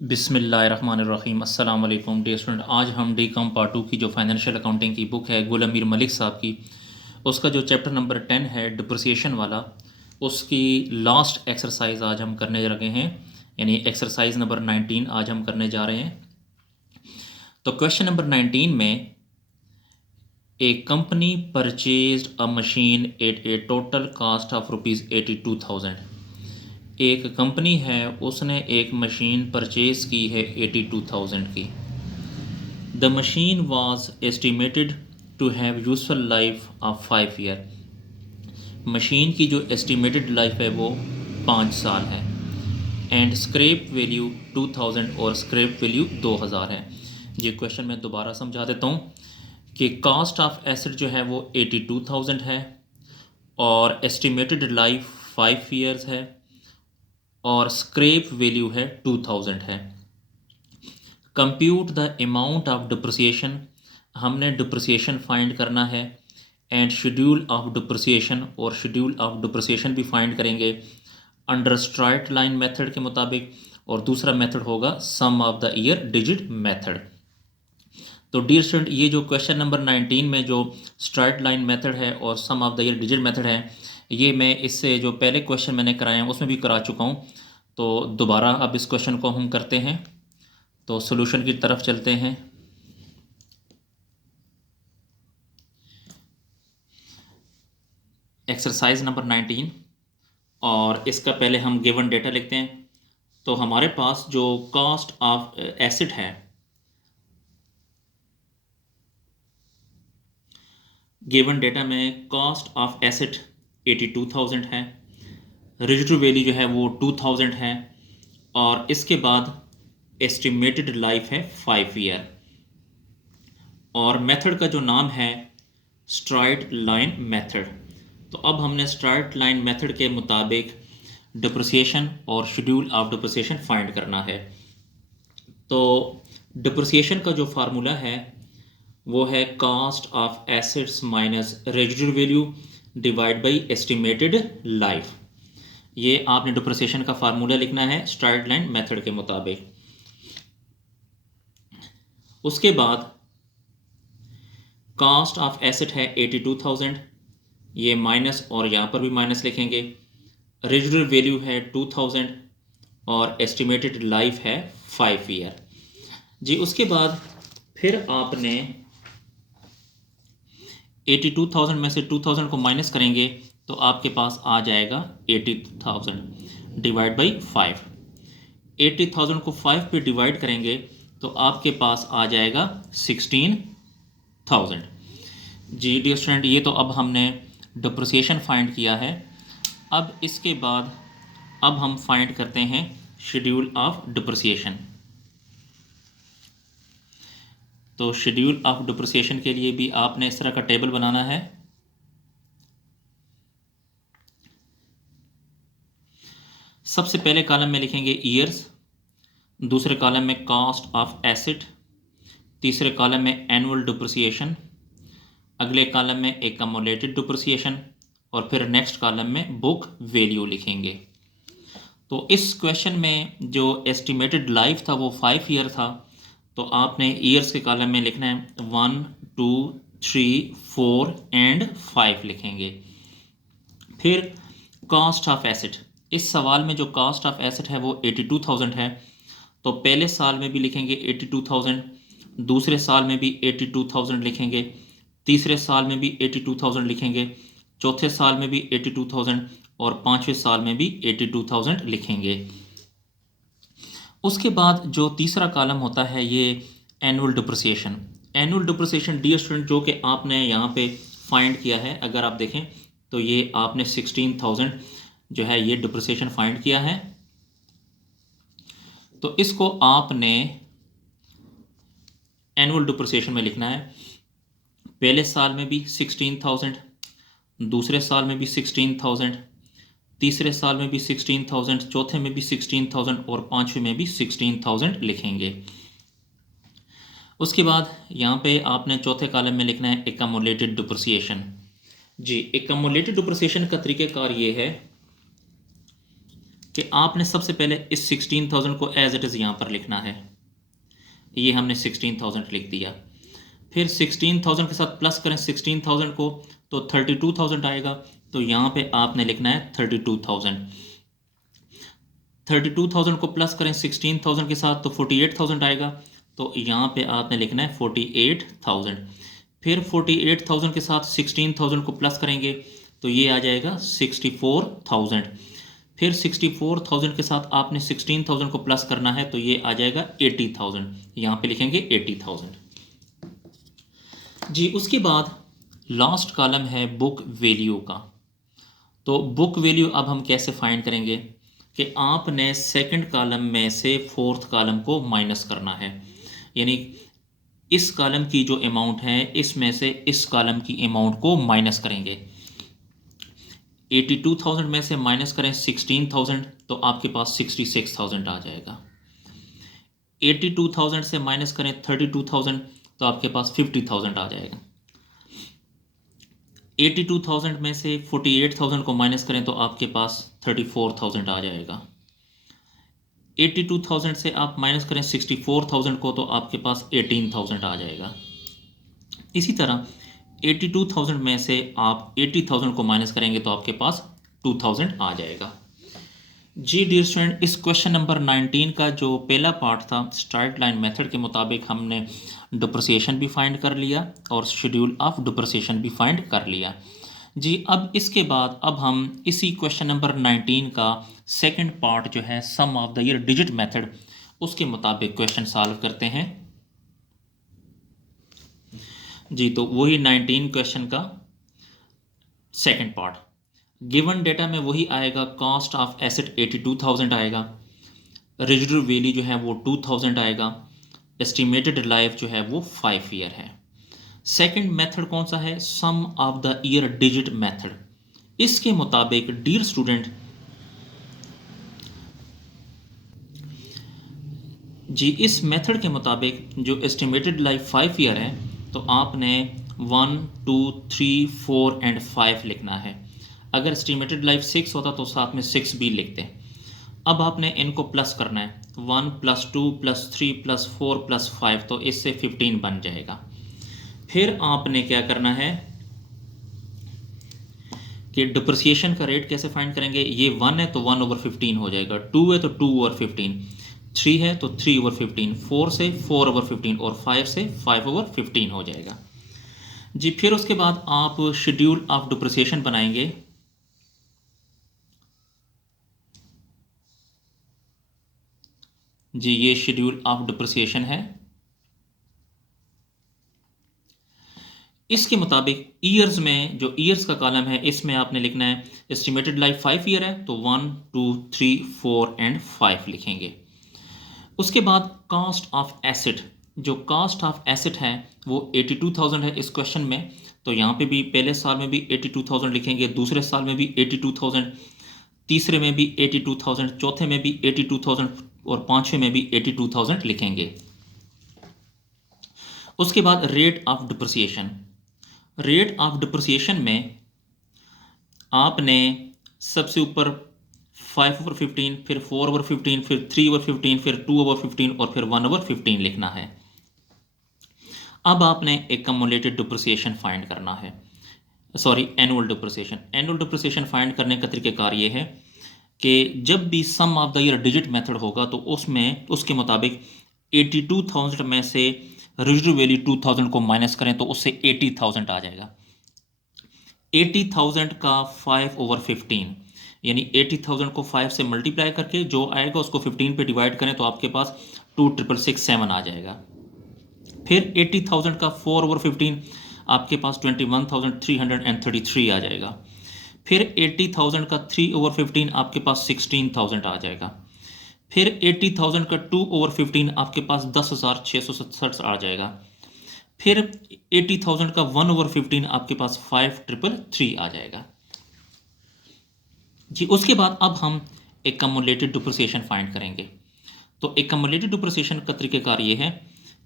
बिस्मिल्लाहिर्रहमानिर्रहीम अस्सलाम वालेकुम डियर स्टूडेंट। आज हम डी कॉम पार्ट 2 की जो फाइनेंशियल अकाउंटिंग की बुक है गुल अमीर मलिक साहब की, उसका जो चैप्टर नंबर 10 है डिप्रिसिएशन वाला, उसकी लास्ट एक्सरसाइज आज हम करने लगे हैं, यानी एक्सरसाइज नंबर 19 आज हम करने जा रहे हैं। तो क्वेश्चन नंबर 19 में a company purchased a machine at a total cost of ₹82,000। एक कंपनी है, उसने एक मशीन परचेज़ की है 82,000 की। The machine was estimated to have useful life of 5 year. Machine की जो एस्टिमेटेड लाइफ है वो 5 साल है। एंड स्क्रैप वैल्यू 2000 और स्क्रैप वैल्यू 2000 है। ये क्वेश्चन मैं दोबारा समझा देता हूँ कि कॉस्ट ऑफ एसेट जो है वो 82,000 है और एस्टिमेटेड लाइफ 5 ईयर्स है और स्क्रैप वैल्यू है 2000 है। Compute the amount of depreciation, हमने डिप्रिसिएशन फाइंड करना है। एंड शेड्यूल ऑफ डिप्रिसिएशन, और शेड्यूल ऑफ डिप्रिसिएशन भी फाइंड करेंगे अंडर स्ट्राइट लाइन मेथड के मुताबिक, और दूसरा मेथड होगा sum of the year digit method. तो डियर स्टूडेंट, ये जो क्वेश्चन नंबर 19 में जो स्ट्राइट लाइन मेथड है और sum of the year digit method है, ये मैं इससे जो पहले क्वेश्चन मैंने कराए हैं उसमें भी करा चुका हूँ। तो दोबारा अब इस क्वेश्चन को हम करते हैं, तो सॉल्यूशन की तरफ चलते हैं। एक्सरसाइज नंबर 19, और इसका पहले हम गिवन डेटा लिखते हैं। तो हमारे पास जो कॉस्ट ऑफ एसेट है, गिवन डेटा में कॉस्ट ऑफ एसेट 82,000 है, रेजिडुअल वैल्यू जो है वो 2000 है, और इसके बाद एस्टिमेटेड लाइफ है 5 ईयर, और मेथड का जो नाम है स्ट्राइट लाइन मेथड। तो अब हमने स्ट्राइट लाइन मेथड के मुताबिक डिप्रिसिएशन और शेड्यूल ऑफ डिप्रिसिएशन फाइंड करना है। तो डिप्रिसिएशन का जो फार्मूला है वो है cost of assets minus residual value divide by estimated life. ये आपने डिप्रिसिएशन का फार्मूला लिखना है स्ट्राइट लाइन मेथड के मुताबिक। उसके बाद कॉस्ट ऑफ एसेट है 82,000, ये माइनस, और यहाँ पर भी माइनस लिखेंगे। रेजिडुअल वैल्यू है 2000 और एस्टिमेटेड लाइफ है 5 ईयर जी। उसके बाद फिर आपने 82,000 में से 2000 को माइनस करेंगे तो आपके पास आ जाएगा 80,000 डिवाइड बाई 5। 80,000 को 5 पे डिवाइड करेंगे तो आपके पास आ जाएगा 16,000 जी। डियर स्टूडेंट, ये तो अब हमने डिप्रिसिएशन फाइंड किया है। अब इसके बाद अब हम फाइंड करते हैं शेड्यूल ऑफ डिप्रिसिएशन। तो शेड्यूल ऑफ डिप्रिसिएशन के लिए भी आपने इस तरह का टेबल बनाना है। सबसे पहले कॉलम में लिखेंगे ईयर्स, दूसरे कॉलम में कॉस्ट ऑफ एसेट, तीसरे कॉलम में एनुअल डिप्रिसिएशन, अगले कॉलम में एक्यूमुलेटेड डिप्रिसिएशन, और फिर नेक्स्ट कॉलम में बुक वैल्यू लिखेंगे। तो इस क्वेश्चन में जो एस्टिमेटेड लाइफ था वो 5 ईयर था, तो आपने ईयर्स के कॉलम में लिखना है 1 2 3 4 एंड 5 लिखेंगे। फिर कॉस्ट ऑफ एसेट, इस सवाल में जो कॉस्ट ऑफ एसेट है वो 82,000 है, तो पहले साल में भी लिखेंगे 82,000, दूसरे साल में भी 82,000 लिखेंगे, तीसरे साल में भी 82,000 लिखेंगे, चौथे साल में भी 82,000 और पांचवें साल में भी 82,000 लिखेंगे। उसके बाद जो तीसरा कॉलम होता है ये annual depreciation. Annual depreciation dear student जो कि आपने यहाँ पे फाइंड किया है, अगर आप देखें तो ये आपने 16,000 जो है ये डिप्रिसिएशन फाइंड किया है। तो इसको आपने एनुअल डिप्रिसिएशन में लिखना है। पहले साल में भी 16,000, दूसरे साल में भी 16,000, तीसरे साल में भी 16,000, चौथे में भी 16,000 और पांचवें में भी 16,000 लिखेंगे। उसके बाद यहाँ पे आपने चौथे कॉलम में लिखना है एक्यूमुलेटेड डिप्रिसिएशन जी। एक्यूमुलेटेड डिप्रिसिएशन का तरीक़ेकार ये है कि आपने सबसे पहले इस 16,000 को एज इट इज़ यहाँ पर लिखना है। ये हमने 16,000 लिख दिया। फिर 16,000 के साथ प्लस करें 16,000 को तो 32,000 आएगा। तो यहाँ पे आपने लिखना है 32,000। 32,000 को प्लस करें 16,000 के साथ तो 48,000 आएगा। तो यहाँ पे आपने लिखना है 48,000। फिर 48,000 के साथ 16,000 को प्लस करेंगे तो ये आ जाएगा 64,000। फिर 64,000 के साथ आपने 16,000 को प्लस करना है तो ये आ जाएगा 80,000। यहाँ पे लिखेंगे 80,000 जी। उसके बाद लास्ट कॉलम है बुक वैल्यू का। तो बुक वैल्यू अब हम कैसे फाइंड करेंगे कि आपने सेकंड कॉलम में से फोर्थ कॉलम को माइनस करना है। यानी इस कॉलम की जो अमाउंट है इसमें से इस कॉलम की अमाउंट को माइनस करेंगे। 82,000 में से माइनस करें 16,000 तो आपके पास 66,000 आ जाएगा। 82,000 से माइनस करें 32,000 तो आपके पास 50,000 आ जाएगा। 82,000 में से 48,000 को माइनस करें तो आपके पास 34,000 आ जाएगा। 82,000 से आप माइनस करें 64,000 को तो आपके पास 18,000 आ जाएगा। इसी तरह 82,000 में से आप 80,000 को माइनस करेंगे तो आपके पास 2,000 आ जाएगा। जी डियर स्टूडेंट, इस क्वेश्चन नंबर 19 का जो पहला पार्ट था स्ट्राइट लाइन मेथड के मुताबिक हमने डिप्रिसिएशन भी फाइंड कर लिया और शेड्यूल ऑफ डिप्रिसिएशन भी फाइंड कर लिया जी। अब इसके बाद अब हम इसी क्वेश्चन नंबर 19 का सेकंड पार्ट जो है sum of the year digit method उसके मुताबिक क्वेश्चन सॉल्व करते हैं जी। तो वही 19 क्वेश्चन का सेकंड पार्ट। गिवन डेटा में वही आएगा, कॉस्ट ऑफ एसेट 82,000 आएगा, रेजिडुअल वैल्यू जो है वो 2,000 आएगा, एस्टिमेटेड लाइफ जो है वो 5 ईयर है। सेकंड मेथड कौन सा है? Sum of the year digit method. इसके मुताबिक डियर स्टूडेंट जी, इस मेथड के मुताबिक जो एस्टिमेटेड लाइफ 5 ईयर है तो आपने 1, 2, 3, 4 एंड 5 लिखना है। अगर एस्टिमेटेड लाइफ 6 होता तो साथ में 6 भी लिखते। अब आपने इनको प्लस करना है, 1 + 2 + 3 + 4 + 5 तो इससे 15 बन जाएगा। फिर आपने क्या करना है कि डिप्रिसिएशन का रेट कैसे फाइंड करेंगे। ये 1 है तो 1/15 हो जाएगा, 2 है तो 2/15, 3 है तो 3/15, 4 से 4/15 और 5 से 5/15 हो जाएगा जी। फिर उसके बाद आप शेड्यूल ऑफ डिप्रिसिएशन बनाएंगे। जी, ये शेड्यूल ऑफ डिप्रिसिएशन है। इसके मुताबिक ईयर्स में जो ईयर्स का कॉलम है इसमें आपने लिखना है एस्टिमेटेड लाइफ 5 ईयर है तो 1, 2, 3, 4 एंड 5 लिखेंगे। उसके बाद कॉस्ट ऑफ एसेट, जो कॉस्ट ऑफ एसेट है वो 82,000 है इस क्वेश्चन में, तो यहाँ पे भी पहले साल में भी 82,000 लिखेंगे, दूसरे साल में भी 82,000, तीसरे में भी 82,000, चौथे में भी 82,000 और पांचवें में भी 82,000 लिखेंगे। उसके बाद rate of depreciation. Rate of depreciation में आपने सबसे ऊपर 5/15, फिर 4/15, फिर 3/15, फिर 2/15 और फिर 1/15 लिखना है। अब आपने एक कम्युलेटेड डिप्रिसिएशन फाइंड करना है, sorry annual depreciation. Annual depreciation find करने का तरीक़ाकार ये है कि जब भी sum of the year digit method होगा तो उसमें उसके मुताबिक 82,000 में से रेजिडुअल वैल्यू 2,000 को माइनस करें तो उससे 80,000 आ जाएगा। 80,000 का 5/15 यानी 80,000 को 5 से मल्टीप्लाई करके जो आएगा उसको 15 पे डिवाइड करें तो आपके पास 2,667 आ जाएगा। फिर 80,000 का 4/15 आपके पास 21,333 आ जाएगा। फिर 80,000 का 3/15 आपके पास 16,000 आ जाएगा। फिर 80,000 का 2/15 आपके पास 10,667 आ जाएगा। फिर 80,000 का 1/15 आपके पास 5,333 आ जाएगा जी। उसके बाद अब हम एक कम्युलेटेड डिप्रिसिएशन फाइंड करेंगे। तो एक कम्युलेटेड डिप्रिसिएशन का तरीक़ाकार ये है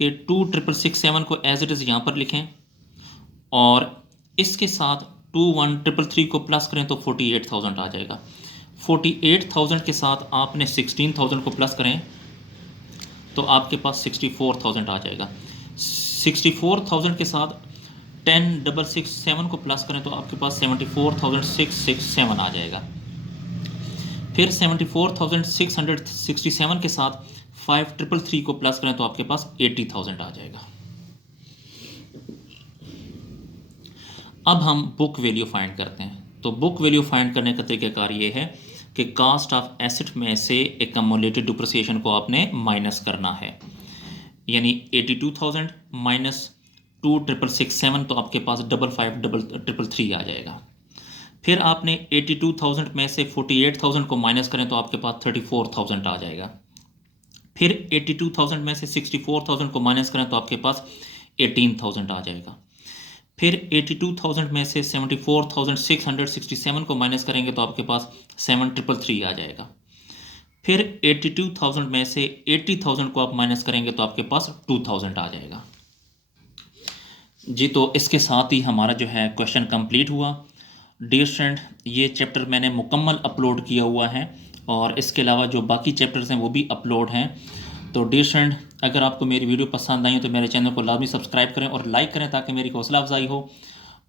कि 2,667 को एज इट इज़ यहाँ पर लिखें और इसके साथ 21,333 को प्लस करें तो 48,000 आ जाएगा। 48,000 के साथ आपने 16,000 को प्लस करें तो आपके पास 64,000 आ जाएगा। 64,000 के साथ 10,667 को प्लस करें तो आपके पास 74,667 आ जाएगा। फिर 74,667 के साथ 5,333 को प्लस करें तो आपके पास 80,000 आ जाएगा। अब हम बुक वैल्यू फाइंड करते हैं। तो बुक वैल्यू फाइंड करने का तरीकाकार ये है कि कास्ट ऑफ एसेट में से एक्यूमुलेटेड डिप्रिसिएशन को आपने माइनस करना है, यानी 82,000 माइनस 2,667 तो आपके पास 5,533 आ जाएगा। फिर आपने 82,000 में से 48,000 को माइनस करें तो आपके पास 34,000 आ जाएगा। फिर 82,000 में से 64,000 को माइनस करें तो आपके पास 18,000 आ जाएगा। फिर 82,000 में से 74,667 को माइनस करेंगे तो आपके पास 7,333 आ जाएगा। फिर 82,000 में से 80,000 को आप माइनस करेंगे तो आपके पास 2,000 आ जाएगा। जी, तो इसके साथ ही हमारा जो है क्वेश्चन कंप्लीट हुआ। डियर स्टूडेंट, ये चैप्टर मैंने मुकम्मल अपलोड किया हुआ है और इसके अलावा जो बाकी चैप्टर्स हैं वो भी अपलोड हैं। तो डियर स्टूडेंट, अगर आपको मेरी वीडियो पसंद आई हो तो मेरे चैनल को लाजमी सब्सक्राइब करें और लाइक करें ताकि मेरी हौसला अफजाई हो।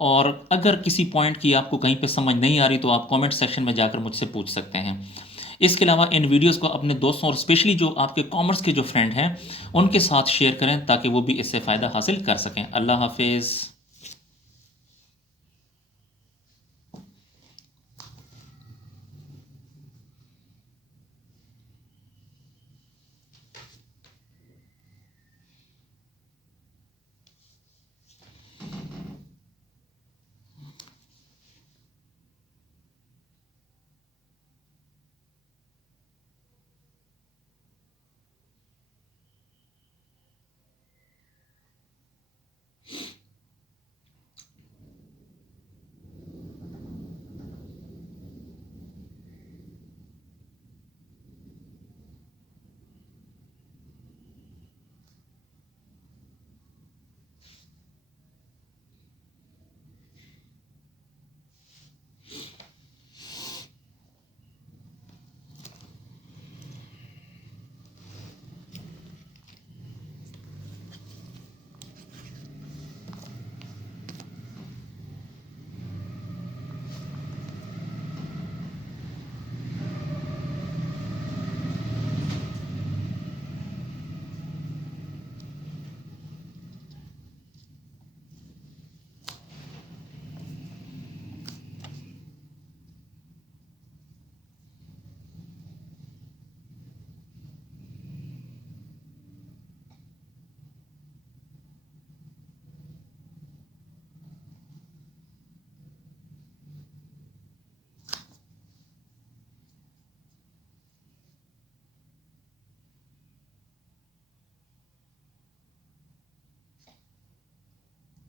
और अगर किसी पॉइंट की आपको कहीं पे समझ नहीं आ रही तो आप कमेंट सेक्शन में जाकर मुझसे पूछ सकते हैं। इसके अलावा इन वीडियोस को अपने दोस्तों और स्पेशली जो आपके कॉमर्स के जो फ्रेंड हैं उनके साथ शेयर करें ताकि वो भी इससे फ़ायदा हासिल कर सकें। अल्लाह हाफिज़।